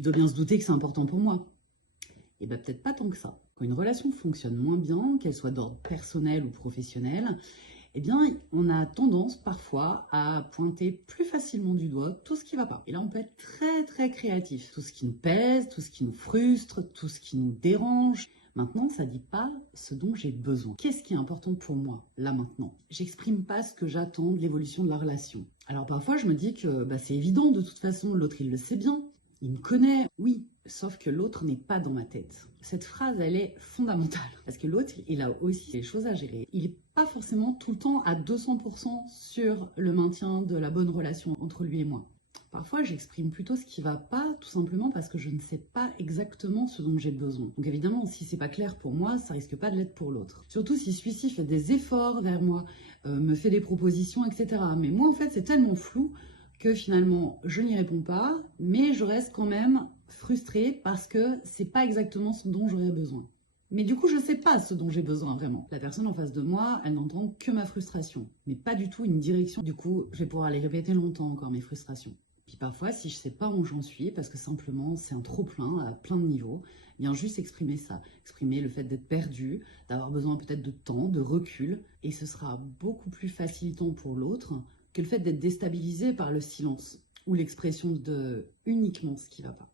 Il doit bien se douter que c'est important pour moi. Et bien peut-être pas tant que ça. Quand une relation fonctionne moins bien, qu'elle soit d'ordre personnel ou professionnel, eh bien, on a tendance parfois à pointer plus facilement du doigt tout ce qui ne va pas. Et là, on peut être très très créatif. Tout ce qui nous pèse, tout ce qui nous frustre, tout ce qui nous dérange. Maintenant, ça ne dit pas ce dont j'ai besoin. Qu'est-ce qui est important pour moi, là maintenant? J'exprime pas ce que j'attends de l'évolution de la relation. Alors parfois, je me dis que c'est évident, de toute façon, l'autre, il le sait bien. Il me connaît, oui, sauf que l'autre n'est pas dans ma tête. Cette phrase, elle est fondamentale, parce que l'autre, il a aussi des choses à gérer. Il n'est pas forcément tout le temps à 200% sur le maintien de la bonne relation entre lui et moi. Parfois, j'exprime plutôt ce qui ne va pas, tout simplement parce que je ne sais pas exactement ce dont j'ai besoin. Donc évidemment, si c'est pas clair pour moi, ça risque pas de l'être pour l'autre. Surtout si celui-ci fait des efforts vers moi, me fait des propositions, etc. Mais moi, en fait, c'est tellement flou que finalement, je n'y réponds pas, mais je reste quand même frustrée parce que c'est pas exactement ce dont j'aurais besoin. Mais du coup, je sais pas ce dont j'ai besoin vraiment. La personne en face de moi, elle n'entend que ma frustration, mais pas du tout une direction. Du coup, je vais pouvoir les répéter longtemps encore, mes frustrations. Puis parfois, si je sais pas où j'en suis, parce que simplement c'est un trop-plein à plein de niveaux, bien juste exprimer ça. Exprimer le fait d'être perdu, d'avoir besoin peut-être de temps, de recul, et ce sera beaucoup plus facilitant pour l'autre que le fait d'être déstabilisé par le silence ou l'expression de uniquement ce qui ne va pas.